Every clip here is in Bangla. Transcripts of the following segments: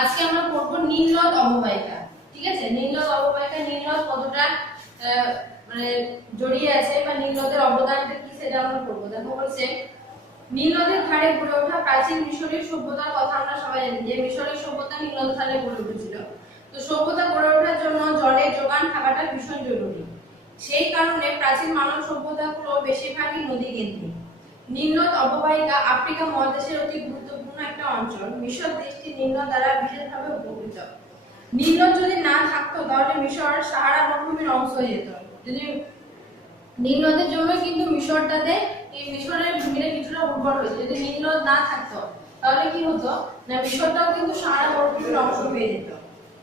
আজকে আমরা পড়বো নীল নদ অববাহিকা। ঠিক আছে, নীল নদ অববাহিকা, নীল নদ কতটা মানে জড়িয়ে আছে বা নীল নদের অবদানটা কি সেটা আমরা পড়বো। দেখো বলছে নীল নদের ধারে গড়ে ওঠা প্রাচীন মিশরীয় সভ্যতার কথা আমরা সবাই জানি যে মিশরীয় সভ্যতা নীল নদের ধারে গড়ে উঠেছিল। তো সভ্যতা গড়ে ওঠার জন্য জলের যোগান থাকাটা ভীষণ জরুরি। সেই কারণে প্রাচীন মানব সভ্যতাগুলো বেশিরভাগই নদী কেন্দ্রিক। নীল নদ অববাহিকা আফ্রিকা মহাদেশের অতি গুরুত্বপূর্ণ একটা অঞ্চল। মিশর দেশটি নীল নদ দ্বারা বিশেষভাবে উপকৃত। নীল নদ যদি না থাকতো তাহলে মিশর সাহারা মরুভূমির অংশ হয়ে যেত। যদি নীল নদের জন্য কিন্তু মিশরটাতে এই মিশরের ভূমিটা কিছুটা উর্বর হয়েছে। যদি নীল নদ না থাকতো তাহলে কি হতো না মিশরটাও কিন্তু সাহারা মরুভূমির অংশ হয়ে যেত।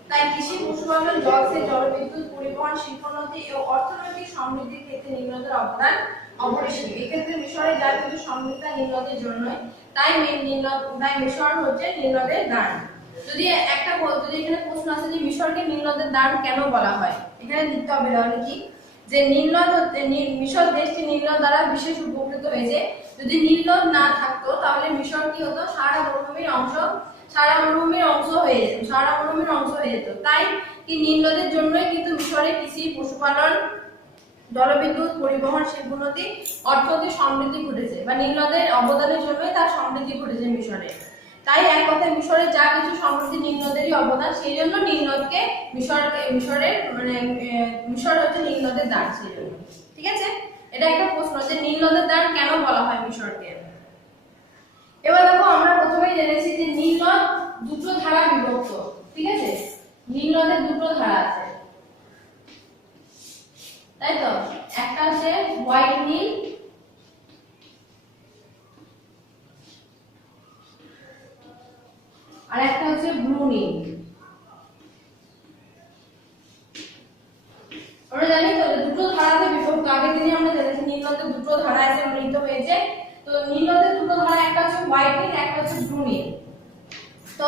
তাই কৃষি, পশুপালন, জলসেচ, জলবিদ্যুৎ, পরিবহন, শিল্পোন্নতি ও অর্থনৈতিক সমৃদ্ধির ক্ষেত্রে নীল নদের অবদান অপরিসীম। এক্ষেত্রে মিশরের যা কিছু সমৃদ্ধা নীল নদের জন্যই, তাই মিশর হচ্ছে নীল নদের দান। যদি এখানে প্রশ্ন আছে যে মিশরকে নীল নদের দান কেন বলা হয়, এখানে লিখতে হবে তাহলে কি যে নীল নদ মিশর দেশটি নীল নদ দ্বারা বিশেষ উপকৃত হয়েছে। যদি নীল নদ না থাকতো তাহলে মিশর কি হতো সাহারা মরুভূমির অংশ হয়ে যেত। তাই কি নীল নদের জন্যই কিন্তু মিশরে কৃষি, পশুপালন, জলবিদ্যুৎ, পরিবহন, শিল্পোন্নতি, অর্থনৈতিক সমৃদ্ধি ঘটেছে বা নীল নদের অবদানের জন্যই তার সমৃদ্ধি ঘটেছে মিশরে। তাই এক কথায় মিশরের যা কিছু সমৃদ্ধি নীল নদেরই অবদান, সেই জন্য নীল নদকে মিশর হচ্ছে নীল নদের দান সেই জন্য। ঠিক আছে, এটা একটা প্রশ্ন যে নীল নদের দান কেন বলা হয় মিশরকে। এবার দেখো আমরা প্রথমেই জেনেছি যে নীল নদ দুটো ধারা বিভক্ত। ঠিক আছে, নীল নদের দুটো ধারা আছে, তাই তো। একটা হচ্ছে হোয়াইট নীল, আর একটা হচ্ছে ব্লু নীল। আমরা জানি তো দুটো ধারাতে বিভক্ত। আগের দিনে আমরা জেনেছি নীল নদের দুটো ধারা আছে মিলিত হয়েছে। তো নীল নদের দুটো ধারা, একটা হচ্ছে হোয়াইট নীল, একটা হচ্ছে ব্লু নীল। তো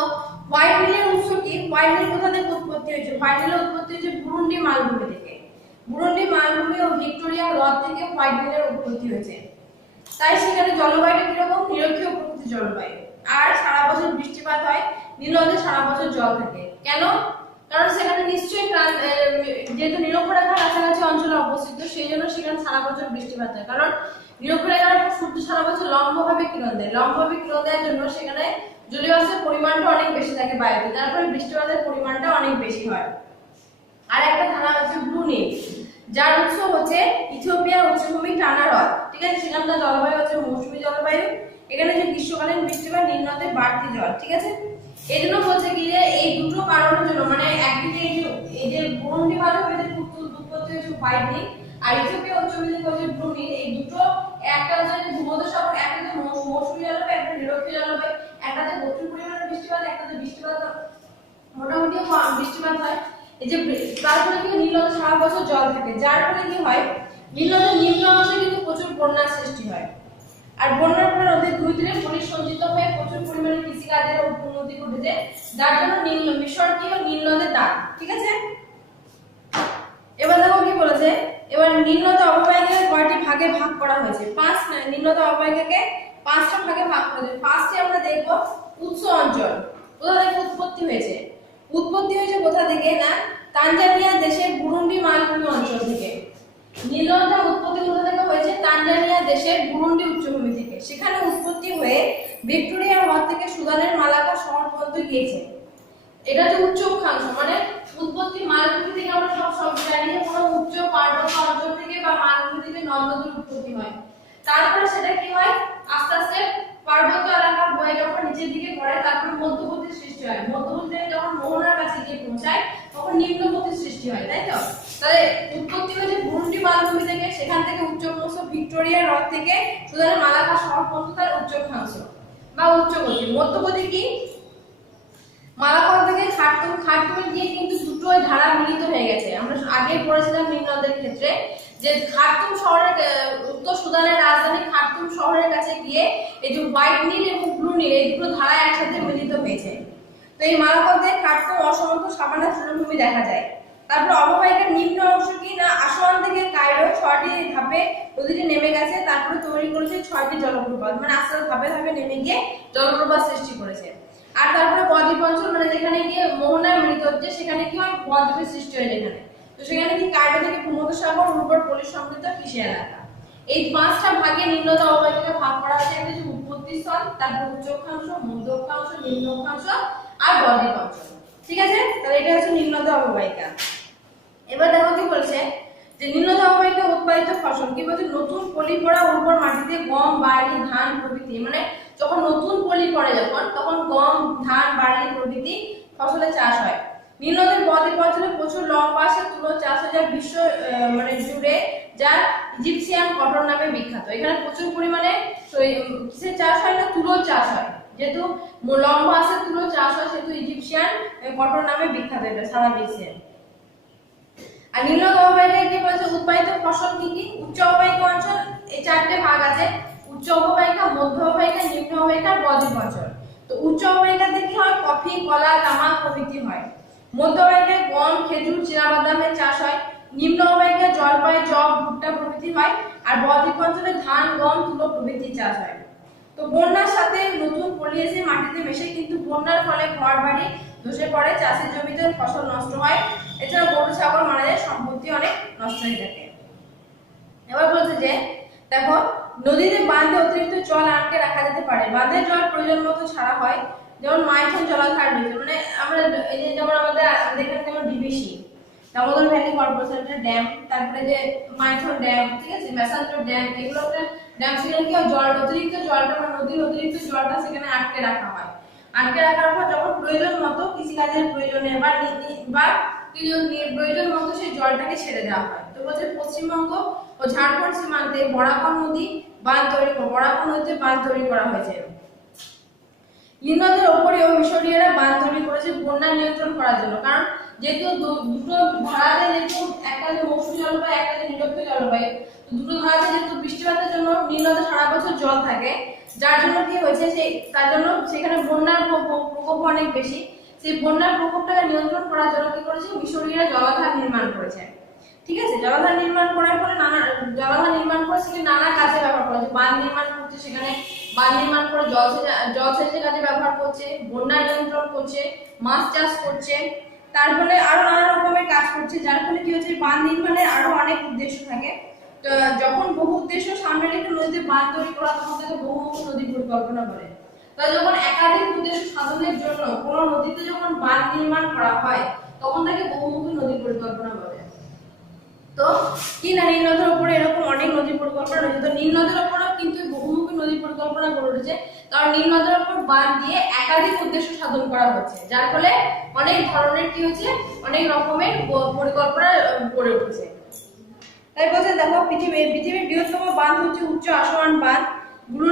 হোয়াইট নীলের উৎস কি? হোয়াইট নীল কোথা থেকে উৎপত্তি হয়েছে? হোয়াইট নীলের উৎপত্তি হয়েছে বুরুন্ডি মালভূমি থেকে। বুরুন্ডি মালভূমি ও ভিক্টোরিয়া হ্রদ থেকে হোয়াইট নীলের উৎপত্তি হয়েছে। তাই সেখানে জলবায়ুটা কিরকম? নিরক্ষীয় প্রকৃতির জলবায়ু, আর সারা বছর বৃষ্টিপাত হয়। নীল নদে সারা বছর জল থাকে। কেন? কারণ সেখানে নিশ্চয়ই যেহেতু নিরক্ষরেখার কাছাকাছি অঞ্চলে অবস্থিত, সেই জন্য সেখানে সারা বছর বৃষ্টিপাত হয়। কারণ নিরক্ষরেখার সূর্য সারা বছর লম্বভাবে কিরণ দেয়। লম্বভাবে কিরণ দেওয়ার জন্য সেখানে জলীয় বাষ্পের পরিমাণটা অনেক বেশি থাকে বায়ুতে, তারপরে বৃষ্টিপাতের পরিমাণটা অনেক বেশি হয়। আর একটা ধারা হচ্ছে ব্লু নীল, যার উৎস হচ্ছে ইথিওপিয়ার উচ্চভূমি টানা হ্রদ। ঠিক আছে, সেখানকার জলবায়ু হচ্ছে মৌসুমী জলবায়ু। এখানে যে গ্রীষ্মকালীন বৃষ্টিপাত, নীল নদে বাড়তি জল। ঠিক আছে, এই জন্য বলছে কি যে এই দুটো কারণের জন্য, মানে একদিকে এই যে বুরুন্ডি মালভূমিতে উৎপত্তি হয়েছে হোয়াইট নীল, আর ইথিওপিয়া উচ্চভূমি থেকে হচ্ছে ব্লু নীল। এই দুটো, একটা হচ্ছে ভূমধ্যসাগর, একটা মৌসুমী জলবায়ু, একটা নিরক্ষীয় জলবায়ু। একটাতে প্রচুর পরিমাণে বৃষ্টিপাত, একটাতে মোটামুটি বৃষ্টিপাত হয়। এই যে তারপরে কি নীল নদে সারা বছর জল থাকে, যার ফলে কি হয় নীল নদের নিম্ন অংশে কিন্তু প্রচুর বন্যার সৃষ্টি হয়। আর বন্যার ফলে নদীর দুই তীরে পলি সঞ্চিত হয়ে প্রচুর পরিমাণে কৃষিকাজের উন্নতি ঘটেছে, যার জন্য মিশর কি নীল নদের দান। ঠিক আছে, এবার দেখো কি বলেছে। এবার নীল নদ অববাহিকাকে কয়টি ভাগে ভাগ করা হয়েছে? নীল নদ অববাহিকাকে 5টা ভাগে ভাগ করা হয়েছে। ফার্স্টে আমরা দেখব উৎস অঞ্চল। কোথা থেকে উৎপত্তি হয়েছে? উৎপত্তি হয়েছে কোথা থেকে না তানজানিয়া দেশের বুরুন্ডি মালভূমি অঞ্চল থেকে। নীল নদের উৎপত্তি কোথা থেকে হয়েছে? তানজানিয়া দেশের বুরুন্ডি উচ্চভূমি থেকে। সেখানে উৎপত্তি হয়ে ভিক্টোরিয়া হ্রদ থেকে সুদানের মালাকা শহর পর্যন্ত গিয়েছে। এটা যে উচ্চ অক্ষাংশ, মানে উৎপত্তি মালভূমি থেকে। আমরা সব জানি যে কোনো উচ্চ পার্বত্য অঞ্চল থেকে বা মালভূমি থেকে নদ-নদীর উৎপত্তি হয়। তারপরে সেটা কি হয় আস্তে আস্তে পার্বত্য এলাকার বয়ে যখন নিচের দিকে পড়ে, তারপর মধ্যবর্তী সৃষ্টি হয়। মধ্যবর্তী যখন মোহনার কাছে গিয়ে পৌঁছায় তখন নিম্নবর্তী সৃষ্টি হয়, তাই তো। তাহলে উৎপত্তি হয়েছে বুরুন্ডি মালভূমি থেকে, সেখান থেকে উচ্চ অক্ষাংশ ভিক্টোরিয়া হ্রদ থেকে সুদানের মালাকা শহর পর্যন্ত তার উচ্চ অক্ষাংশ বা উচ্চগতি। মধ্যগতি কি? মালাকা থেকে খার্তুমে গিয়ে কিন্তু দুটোই ধারা মিলিত হয়ে গেছে। আমরা আগে পড়েছিলাম নীল নদের ক্ষেত্রে যে খার্তুম শহরের, উত্তর সুদানের রাজধানী খার্তুম শহরের কাছে গিয়ে এই যে হোয়াইট নীল এবং ব্লু নীল এই দুটো ধারা একসাথে মিলিত হয়েছে। তো এই মালাকাতে খার্তুম অসমন্ত সাভানা তৃণভূমি দেখা যায়। তারপর অববাহিকার নিম্ন অংশ কি না আসোয়ান থেকে কায়রো 6টি ধাপে নদীটি নেমে গেছে, তারপরে তৈরি করেছে 6টি জলপ্রপাত, মানে আস্তে আস্তে ধাপে ধাপে নেমে গিয়ে জলপ্রপাত সৃষ্টি করেছে। আর তারপরে বদ্বীপ অঞ্চল, মানে যেখানে সেখানে গিয়ে মোহনায় মিলিত হচ্ছে, সেখানে কি হয় বদ্বীপের সৃষ্টি হয় যেখানে। তো সেখানে কি কার্য থেকে ভূমধ্যসাগর উর্বর পলি সমৃদ্ধ কৃষি এলাকা। এই পাঁচটা ভাগে নিম্নতম অববাহিকাকে ভাগ করা আছে। একটা হচ্ছে উৎপত্তি স্থল, তারপর উচ্চ অক্ষাংশ, মধ্য অক্ষাংশ, নিম্ন অক্ষাংশ আর বদ্বীপ অঞ্চল। ঠিক আছে, তাহলে এটা হচ্ছে নিম্নতম অববাহিকা। এবার দেখো কি বলছে যে নিম্নতম অববাহিকায় উৎপাদিত ফসল কি বলছে, নতুন পলি পড়া উর্বর মাটিতে গম, বার্লি, ধান প্রভৃতি, মানে যখন নতুন পলি পড়ে তখন গম, ধান, বার্লি প্রভৃতি ফসলের চাষ হয়। নিম্নদের বদ্বীপ অঞ্চলে প্রচুর লম্বা আছে তুলো চাষ হয়, যা বিশ্ব মানে জুড়ে, যা ইজিপশিয়ান কটন নামে বিখ্যাত। এখানে প্রচুর পরিমাণে কিসের চাষ হয় না, তুলো চাষ হয়। যেহেতু লম্বা আছে তুলো চাষ হয় সেহেতু ইজিপশিয়ান কটন নামে বিখ্যাত এটা সারা বিশ্বে। আর নিম্নতম অববাহিকায় কি বলছে উৎপাদিত ফসল কি কি, উচ্চ অববাহিকা অঞ্চল এই চারটে ভাগ আছে, উচ্চ অববাহিকা, মধ্য অববাহিকা, নিম্ন অববাহিকা, বদ্বীপ অঞ্চল। তো উচ্চ অববাহিকাতে কি হয়, কফি, কলা, তামাক প্রভৃতি হয়। মধ্য অববাহিকায় গম, খেজুর, চীনাবাদামের চাষ হয়। নিম্ন অববাহিকায় জলপাই, যব, ভুট্টা প্রভৃতি হয়। আর বদ্বীপ অঞ্চলে ধান, গম, তুলো প্রভৃতি চাষ হয়। তো বন্যার সাথে নতুন পলি এসে মাটিতে মেশে, কিন্তু বন্যার ফলে ঘর বাড়ি ধসে পড়ে, চাষের জমিতে ফসল নষ্ট হয়, এছাড়া গরু ছাগল মারা যায়, সম্পত্তি অনেক নষ্ট হয়ে থাকে। এবার বলছে যে দেখো নদীতে বাঁধে অতিরিক্ত জল আটকে রাখা যেতে পারে। বাঁধের জল প্রয়োজন মতো ছাড়া হয়, যেমন মাইথন জলাধার রয়েছে, মানে আমরা এই যে যেমন আমাদের এখানে যেমন ডিবিসি দামোদর ভ্যালি কর্পোরেশনের ড্যাম, তারপরে যে মাইথন ড্যাম, ঠিক আছে, মেসাঞ্জোর ড্যাম, এগুলো একটা ড্যাম, সেখানে কি জল অতিরিক্ত জলটা মানে নদীর অতিরিক্ত জলটা সেখানে আটকে রাখা হয়। আটকে রাখার পর যখন প্রয়োজন মতো কৃষিকাজের প্রয়োজনে বা প্রয়োজন মতো সেই জলটাকে ছেড়ে দেওয়া হয়। তো বলছে পশ্চিমবঙ্গ ও ঝাড়খণ্ড সীমান্তে বরাকর নদী বাঁধ তৈরি বরাকর নদীতে বাঁধ তৈরি করা হয়েছে। নিম্নদের ওপরেও মিশরীয়রা বাঁধ তৈরি করেছে বন্যা নিয়ন্ত্রণ করার জন্য, কারণ যেহেতু দুটো ধারাতে যেহেতু একটা যে মৌসুমী জলবায়ু, একটা যে নিরক্ষীয় জলবায়ু, দুটো ধারাতে যেহেতু বৃষ্টিপাতের জন্য নিম্নদের সারা বছর জল থাকে, যার জন্য কি হয়েছে তার জন্য সেখানে বন্যার প্রকোপ অনেক বেশি। সেই বন্যার প্রকোপটাকে নিয়ন্ত্রণ করার জন্য কি করেছে মিশরীয়রা জলাধার নির্মাণ করেছে। ঠিক আছে, জলাধার নির্মাণ করার ফলে জলাধার নির্মাণ করে সেখানে নানা কাজে ব্যবহার করেছে। বাঁধ নির্মাণ করছে, সেখানে বাঁধ নির্মাণ করে জলসেচের কাজে ব্যবহার করছে, বন্যা নিয়ন্ত্রণ করছে, মাছ চাষ করছে, তার ফলে আরো নানা রকমের কাজ করছে। যার ফলে কি হচ্ছে বাঁধ নির্মাণের আরো অনেক উদ্দেশ্য থাকে। তো যখন বহু উদ্দেশ্য সামনে রেখে নদীতে বাঁধ তৈরি করা তখন তাকে বহুমুখী নদী পরিকল্পনা বলে। তাই যখন একাধিক উদ্দেশ্য সাধনের জন্য কোনো নদীতে যখন বাঁধ নির্মাণ করা হয় তখন তাকে বহুমুখী নদী পরিকল্পনা বলে। তো কি না নীল নদের উপরে এরকম অনেক নদী পরিকল্পনা রয়েছে। তো নীল নদের উপরেও কিন্তু বহুমুখী নদী পরিকল্পনা গড়ে উঠেছে, কারণ নীল নদের উপর বাঁধ দিয়ে একাধিক উদ্দেশ্য সাধন করা হচ্ছে, যার ফলে অনেক ধরনের কি হচ্ছে অনেক রকমের পরিকল্পনা গড়ে উঠেছে। তাই বলছে দেখো পৃথিবীর বৃহত্তম বাঁধ হচ্ছে উচ্চ আসোয়ান বাঁধ, ব্লু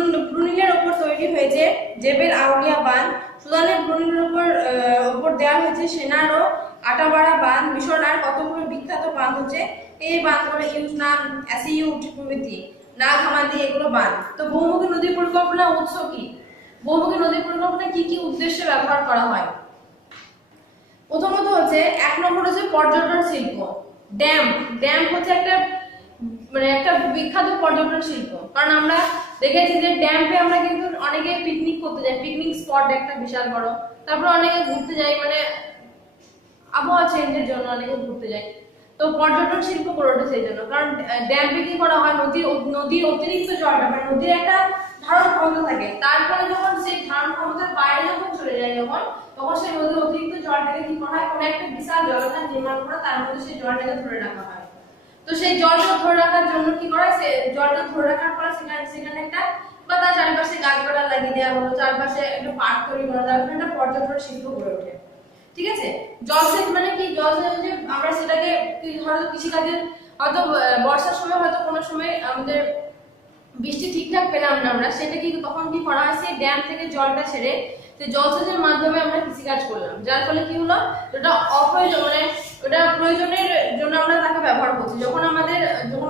নীলের উপর তৈরি হয়েছে জেবেল আউলিয়া বাঁধ, সুদানের ব্লু নীলের উপর দেওয়া হয়েছে সেনার ও আটাবাড়া বাঁধ, মিশর আর কতগুলো বিখ্যাত বাঁধ হচ্ছে এই বাঁধগুলো ইউজনাম, অ্যাসিউট প্রভৃতি, নাগহামাদি এগুলো বাঁধ। তো বহুমুখী নদী পরিকল্পনা উৎস কি, বহুমুখী নদী পরিকল্পনা কি কি উদ্দেশ্যে ব্যবহার করা হয়। প্রথমত হচ্ছে এক নম্বর হচ্ছে পর্যটন শিল্প। ড্যাম হচ্ছে একটা বিখ্যাত পর্যটন শিল্প, কারণ আমরা দেখেছি যে ড্যামে আমরা কিন্তু অনেকে পিকনিক করতে যাই, পিকনিক স্পট একটা বিশাল বড়, তারপর অনেকে ঘুরতে যাই, মানে আবহাওয়া চেঞ্জের জন্য অনেকে ঘুরতে যায়। তো পর্যটন শিল্প গড়ে ওঠে সেই জন্য, কারণ ড্যামে কি করা হয় নদীর অতিরিক্ত জলটা মানে নদীর একটা ধারণ ক্ষমতা থাকে, তারপরে যখন সেই ধারণ ক্ষমতার বাইরে যখন চলে যায় তখন সেই নদীর অতিরিক্ত জলটাকে কি করা হয় কোনো একটা বিশাল জলাধার নির্মাণ করে তার মধ্যে সেই জলটাকে ধরে রাখা হয়। তো সেই জলটা ধরে রাখার জন্য কি করা হয়, সে জলটা ধরে রাখার পরে সেখানে একটা বা তার চারপাশে গাছপালা লাগিয়ে দেওয়া হলো, চারপাশে একটা পার্ক তৈরি করা, তারপরে একটা পর্যটন শিল্প গড়ে ওঠে। ঠিক আছে, জলসেচ মানে কি, জলসেচ যে আমরা সেটাকে হয়তো কৃষিকাজের হয়তো বর্ষার সময় হয়তো কোনো সময় আমাদের বৃষ্টি ঠিকঠাক পেলাম না আমরা, সেটা কিন্তু তখন কি করা হয় সেই ড্যাম থেকে জলটা ছেড়ে সেই জলসেচের মাধ্যমে আমরা কৃষিকাজ করলাম, যার ফলে কি হলো ওটা অপ্রয়োজন মানে ওটা প্রয়োজনের জন্য আমরা তাকে ব্যবহার করছি, যখন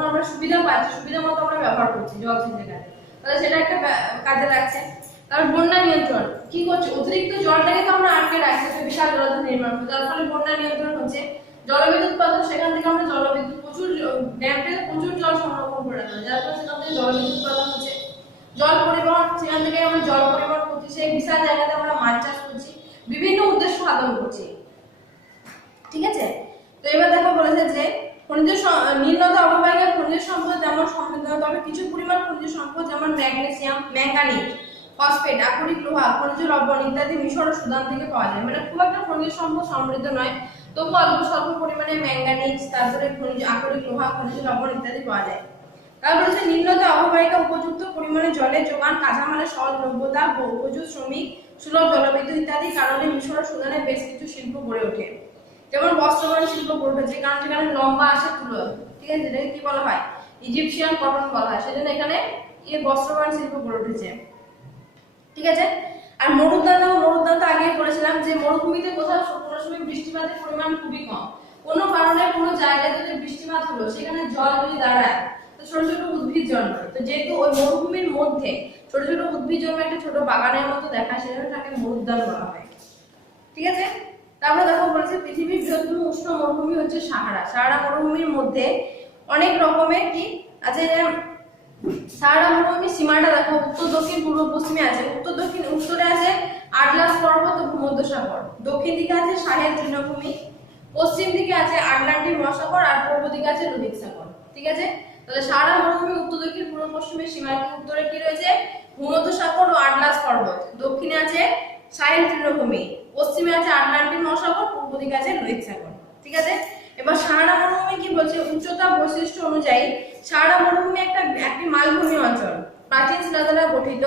আমরা সুবিধা পাচ্ছি সুবিধা মতো আমরা ব্যবহার করছি জলসেচের কাজে, তাহলে সেটা একটা কাজে লাগছে। তারপর বন্যা নিয়ন্ত্রণ কি করছে, অতিরিক্ত জলটাকে তো আমরা আটকে রাখছি একটা বিশাল জলাধার নির্মাণ করছি, যার ফলে বন্যা নিয়ন্ত্রণ হচ্ছে। জলবিদ্যুৎ উৎপাদন, সেখান থেকে আমরা জলবিদ্যুৎ প্রচুর ড্যাম থেকে প্রচুর জল সংরক্ষণ করে রাখলাম, যার ফলে সেখান থেকে জলবিদ্যুৎ উৎপাদন হচ্ছে। জল পরিবহন, সেখান থেকে আমরা জল পরিবহন করছি, সেই বিশাল জায়গাতে আমরা মাছ চাষ করছি, বিভিন্ন উদ্দেশ্য সাধন করছি। ম্যাগনেসিয়াম, ম্যাঙ্গানিজ, ফসফেট, আকরিক লোহা, খনিজ লবণ ইত্যাদি মিশর ও সুদান থেকে পাওয়া যায়। মানে খুব একটা খনিজ সম্পদ সমৃদ্ধ নয়, তবু অল্প স্বল্প পরিমাণে ম্যাঙ্গানিজ, তারপরে খনিজ আকরিক লোহা, খনিজ লবণ ইত্যাদি পাওয়া যায়। তারপর হচ্ছে নিম্নতে অববাহিকা উপযুক্ত পরিমাণে জলের যোগান, কাঁচামালের সহজলভ্যতা, প্রচুর শ্রমিক, সুলভ জলবিদ্যুৎ ইত্যাদি কারণে মিশর ও সুদানে বেশ কিছু শিল্প গড়ে ওঠে। যেমন বস্ত্রবান শিল্প গড়ে উঠেছে, কারণ সেখানে লম্বা আছে তুলো, ঠিক আছে, যেটাকে কি বলা হয় ইজিপশিয়ান কটন বলা হয়, সেজন্য এখানে বস্ত্রবান শিল্প গড়ে উঠেছে। ঠিক আছে। আর মরুদ্যান তো আগেই বলেছিলাম যে মরুভূমিতে কোথাও কোনো সময় বৃষ্টিপাতের পরিমাণ খুবই কম, কোনো কারণে কোনো জায়গায় যদি বৃষ্টিপাত হলো সেখানে জল যদি দাঁড়ায় তো ছোট ছোট উদ্ভিদ জন্মায়। তো যেহেতু ওই মরুভূমির মধ্যে ছোট ছোট উদ্ভিদ জন্মে একটা ছোট বাগানের মতো দেখায়, সেজন্য তাকে মরুদ্যান বলা হয়। ঠিক আছে। তারপরে দেখো বলেছে পৃথিবীর বৃহত্তম উষ্ণ মরুভূমি হচ্ছে সাহারা। সাহারা মরুভূমির মধ্যে অনেক রকমের কি আছে, সাহারা মরুভূমির সীমাটা দেখো উত্তর দক্ষিণ পূর্ব পশ্চিমে আছে। উত্তরে আছে আটলাস পর্বত ও ভূমধ্যসাগর, দক্ষিণ দিকে আছে সাহেল তৃণভূমি, পশ্চিম দিকে আছে আটলান্টিক মহাসাগর, আর পূর্ব দিকে আছে লোহিত সাগর। ঠিক আছে। তাহলে সাহারা মরুভূমি উত্তর দক্ষিণ পূর্ব পশ্চিমের সীমায় উত্তরে কি রয়েছে ভূমধ্যসাগর ও আটলাস পর্বত, দক্ষিণে আছে সাহেল তৃণভূমি, পশ্চিমে আছে আটলান্টিক মহাসাগর, পূর্ব দিকে আছে লোহিত সাগর। ঠিক আছে। এবার সাহারা মরুভূমি কি বলছে, উচ্চতা বৈশিষ্ট্য অনুযায়ী সাহারা মরুভূমি একটি মালভূমি অঞ্চল, প্রাচীন শিলা দ্বারা গঠিত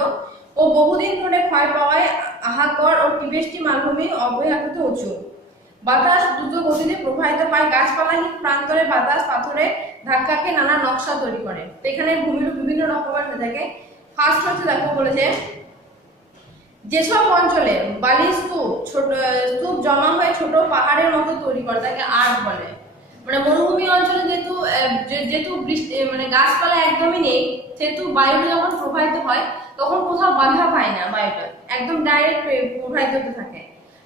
ও বহুদিন ধরে ক্ষয় পাওয়ায় আহাকর ও টিবেস্টি মালভূমি অপেক্ষাকৃত উঁচু। বাতাস দ্রুত গতিতে প্রবাহিত পায়, গাছপালাহীন প্রান্তরে বাতাস পাথরে ধাক্কাকে নানা নকশা তৈরি করে। তো এখানে ভূমির বিভিন্ন রকমের হয়ে থাকে। ফার্স্ট হচ্ছে দেখো বলেছে যেসব অঞ্চলে বালি স্তূপ জমা হয়ে ছোট পাহাড়ের মতো তৈরি করে তাকে আর্ট বলে। মানে মরুভূমি অঞ্চলে যেহেতু বৃষ্টি মানে গাছপালা একদমই নেই, সেহেতু বায়ুটা যখন প্রবাহিত হয় তখন কোথাও বাধা পায় না, বায়ুটা একদম ডাইরেক্ট প্রবাহিত হতে থাকে,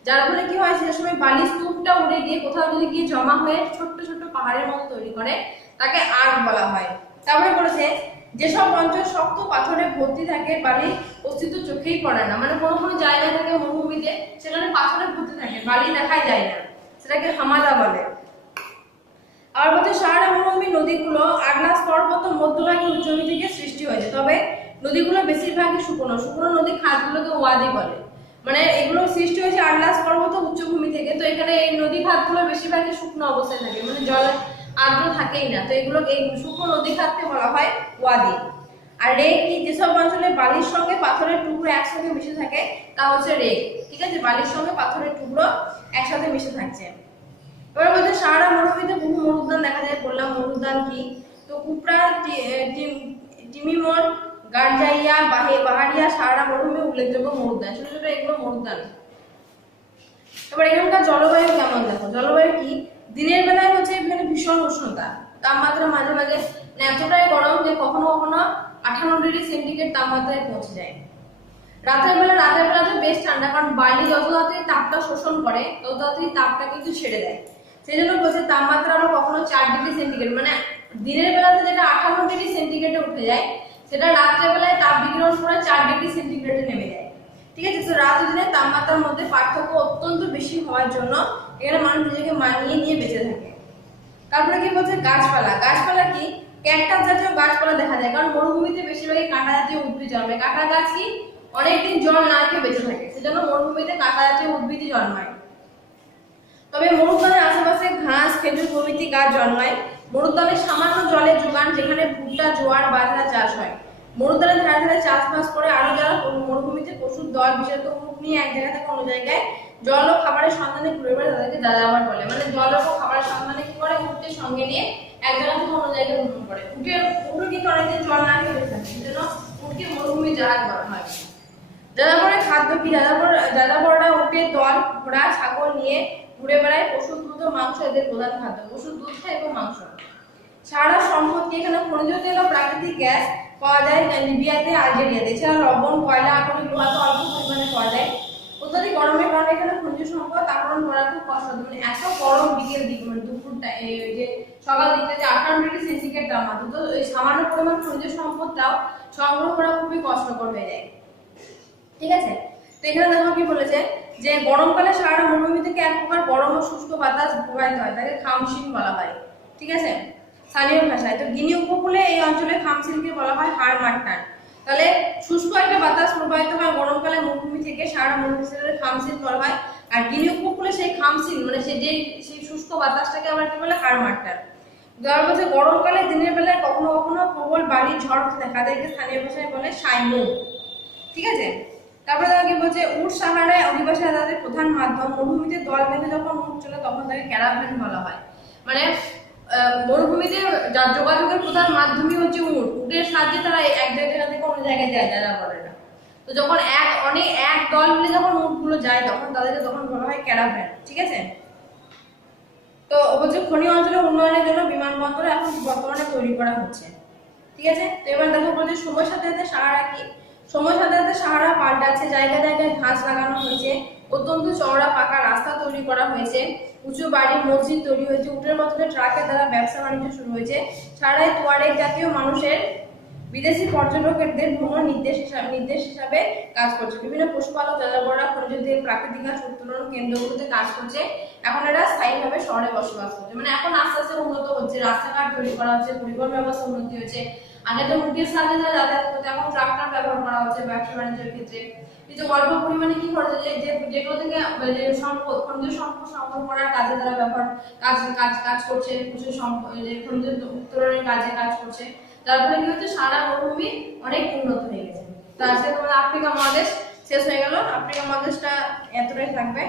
যার ফলে কি হয় সে সময় বালি স্তূপটা উড়ে গিয়ে কোথাও যদি গিয়ে জমা হয়ে ছোট্ট ছোট্ট পাহাড়ের মতো তৈরি করে তাকে আর্ট বলা হয়। তারপরে বলেছে যেসব অঞ্চল শক্ত পাথরে ভর্তি থাকে বালি অস্তিত্ব চোখেই পড়ে না। মানে কোনো কোনো জায়গায় থাকে মরুভূমিতে সেখানে পাথরে ভর্তি থাকে, বালি দেখাই যায় না, সেটাকে হামাদা বলে। আর বলতে সাহারা মরুভূমির নদীগুলো আটলাস পর্বত মধ্যভাগে উচ্চভূমি থেকে সৃষ্টি হয়েছে, তবে নদীগুলো বেশিরভাগই শুকনো নদী খাতগুলোকে ওয়াদি বলে। মানে এগুলো সৃষ্টি হয়েছে আটলাস পর্বত উচ্চভূমি থেকে। তো এখানে এই নদী খাতগুলো বেশিরভাগই শুকনো অবস্থায় থাকে, মানে জল আর্দ্র থাকেই না, তো এগুলো এই শুকনো নদী খাতকে বলা হয় ওয়াদি। আর রেক কি, যেসব অঞ্চলে বালির সঙ্গে পাথরের টুকরো একসঙ্গে মিশে থাকে তা হচ্ছে রেক। ঠিক আছে, বালির সঙ্গে পাথরের টুকরো একসাথে মিশে থাকছে। এবার বলতে সাহারা মরুভূমিতে বহু মরুদ্যান দেখা যায়। বললাম মরুদ্যান কি, তো কুপড়া, টিমিমন, গারজাইয়া, বাহারিয়া সাহারা মরুভূমি উল্লেখযোগ্য মরুদ্যান, ছোট ছোট এগুলো মরুদ্যান। এবার এখানকার জলবায়ু কেমন দেখো, জলবায়ু কি, দিনের বেলায় হচ্ছে এখানে ভীষণ উষ্ণতা, তাপমাত্রা মাঝে মাঝে এতটাই গরম যে কখনো কখনো 58 ডিগ্রি সেন্টিগ্রেড তাপমাত্রায় পৌঁছে যায়। রাতের বেলা তো বেশ ঠান্ডা, কারণ বালি যত তাড়াতাড়ি তাপটা শোষণ করে তত তাড়াতাড়ি তাপটা কিন্তু ছেড়ে দেয়, সেই জন্য বলছে তাপমাত্রা আরো কখনো 4 ডিগ্রি সেন্টিগ্রেড, মানে দিনের বেলাতে যেটা 58 ডিগ্রি সেন্টিগ্রেডে উঠে যায় সেটা রাতের বেলায় তাপ বিকিরণ করে 4 ডিগ্রি সেন্টিগ্রেডে নেমে যায়। ঠিক আছে। তো রাত ও দিনের তাপমাত্রার মধ্যে পার্থক্য অত্যন্ত বেশি হওয়ার জন্য এখানে মানুষ নিজেকে মানিয়ে নিয়ে বেঁচে থাকে। তারপরে কি বলছে গাছপালা কি, ক্যাকটাস জাতীয় গাছপালা দেখা যায়, কারণ মরুভূমিতে বেশিরভাগই কাঁটা জাতীয় উদ্ভিদ জন্মায়। কাঁটা গাছ কি অনেকদিন জল না খেয়ে বেঁচে থাকে, সেজন্য মরুভূমিতে কাঁটা জাতীয় উদ্ভিদই জন্মায়। তবে মরুদ্যানের আশেপাশে ঘাস, খেজুর প্রভৃতি গাছ জন্মায়। মরুদ্যানের সামান্য জলের যোগান, যেখানে ভুট্টা, জোয়ার, বাজরা চাষ হয়। মরুদ্যানের ধারে ধারে চাষবাস করে আরো যারা মরুভূমিতে পশুর দল বিশেষত উট নিয়ে এক জায়গা থেকে অন্য জায়গায় জল ও খাবারের সন্ধানে ঘুরে বেড়ায় তাদেরকে যাযাবর বলে। মানে জল ও খাবারের সন্ধানে কি করে উটের সঙ্গে নিয়ে এক জায়গা থেকে অন্য জায়গায় ভ্রমণ করে। উটও কিন্তু অনেকদিন জল না খেয়ে বেঁচে থাকে, সেজন্য উটকে মরুভূমি জাহাজ বলা হয়। যাযাবরের খাদ্য কি, যাযাবররা উটের দল, ঘোড়া, ছাগল নিয়ে ঘুরে বেড়ায়। পশুর দুধ ও মাংস এদের প্রধান খাদ্য, পশুর দুধ খায় এবং মাংস। সাহারা সম্পদ কি, এখানে খনিজ তেল ও প্রাকৃতিক গ্যাস পাওয়া যায় লিবিয়াতে, আলজেরিয়াতে। এছাড়া লবণ, কয়লা, আকরিক লোহা তো অল্প পরিমাণে পাওয়া যায়। অত্যাধিক গরমের কারণে এখানে খনিজ সম্পদ আহরণ করা খুব কষ্ট, মানে এত গরম বিকেল দিক, মানে দুপুরটা যে সকাল দিকটা যে 58 ডিগ্রি সেন্টিগ্রেড তাপমাত্রা, তো এই সামান্য পরিমাণ খনিজ সম্পদটাও সংগ্রহ করা খুবই কষ্টকর হয়ে যায়। ঠিক আছে। তো এখানে দেখো কি বলেছে যে গরমকালে সাহারা মরুভূমি থেকে এক প্রকার গরম ও শুষ্ক বাতাস প্রবাহিত হয়, তাকে খামশিল বলা হয়। ঠিক আছে, স্থানীয় ভাষায়। তো গিনি উপকূলে এই অঞ্চলে খামশিলকে বলা হয় হাড়মাট্টান। তাহলে শুষ্ক একটা বাতাস প্রবাহিত হয় গরমকালে মরুভূমি থেকে সাহারা মরুভূমিতে খামসিল বলা হয়। আর গিনি উপকূলে সেই খামসিল মানে সেই শুষ্ক বাতাসটাকে আমরা কি বলে হাড়মাট্টার। ধর বলছে গরমকালে দিনের বেলায় কখনো কখনো প্রবল বাড়ি ঝড় দেখা যায়, স্থানীয় ভাষায় বলে সাইমুন। ঠিক আছে, তারপরে তারা কি বলছে উট সাহারায় অধিবাসীরা তাদের প্রধান মাধ্যম, মরুভূমিতে দল বেঁধে যখন উট চলে তখন তাকে ক্যারাভ্যান বলা হয়। মানে মরুভূমিতে যোগাযোগের প্রধান মাধ্যমই হচ্ছে উট, উটের সাহায্যে তারা এক জায়গা থেকে অন্য জায়গায় যায়, যারা বলে না। তো যখন এক দল মিলে যখন উটগুলো যায় তখন তাদেরকে তখন বলা হয় ক্যারাভ্যান। ঠিক আছে, তো বলছে খনি অঞ্চলের উন্নয়নের জন্য বিমানবন্দর এখন বর্তমানে তৈরি করা হচ্ছে। ঠিক আছে, তো এবার দেখো বলছে সময়ের সাথে সাথে সাহারা কি, সময়ের সাথে সাথে সাহারা পাল্টাচ্ছে, জায়গায় জায়গায় ঘাস লাগানো হয়েছে, অত্যন্ত চওড়া পাকা রাস্তা তৈরি করা হয়েছে, উঁচু বাড়ি মসজিদ তৈরি হয়েছে, উটের বদলে ট্রাকের দ্বারা ব্যবসা বাণিজ্য শুরু হয়েছে। সাহারায় তুয়ারেগ জাতীয় মানুষের বিদেশি পর্যটকদের ভ্রমণ নির্দেশ হিসাবে কাজ করছে। বিভিন্ন পশুপালক যাযাবররা খনিজ তেল প্রাকৃতিক গ্যাস উত্তোলন কেন্দ্রগুলোতে কাজ করছে। এখন এরা স্থায়ীভাবে শহরে বসবাস করছে। মানে এখন আস্তে আস্তে উন্নত হচ্ছে, রাস্তাঘাট তৈরি করা হচ্ছে, পরিবহন ব্যবস্থা উন্নতি হচ্ছে। আগে তো উটের সাথে যাতায়াত করতে, এখন ট্রাক্টর ব্যবহার করা হচ্ছে ব্যবসা বাণিজ্যের ক্ষেত্রে। কিন্তু অল্প পরিমাণে কি করছে যেগুলো থেকে সম্পদ খনিজ সম্পদ সংগ্রহ করার কাজে তারা কাজ করছে, খনিজ উত্তোলনের কাজে কাজ করছে। যার ফলে কি হচ্ছে সারা মরুভূমি অনেক উন্নত হয়ে গেছে। তো আজকে তোমাদের আফ্রিকা মহাদেশ শেষ হয়ে গেল। আফ্রিকা মহাদেশটা এতটাই থাকবে।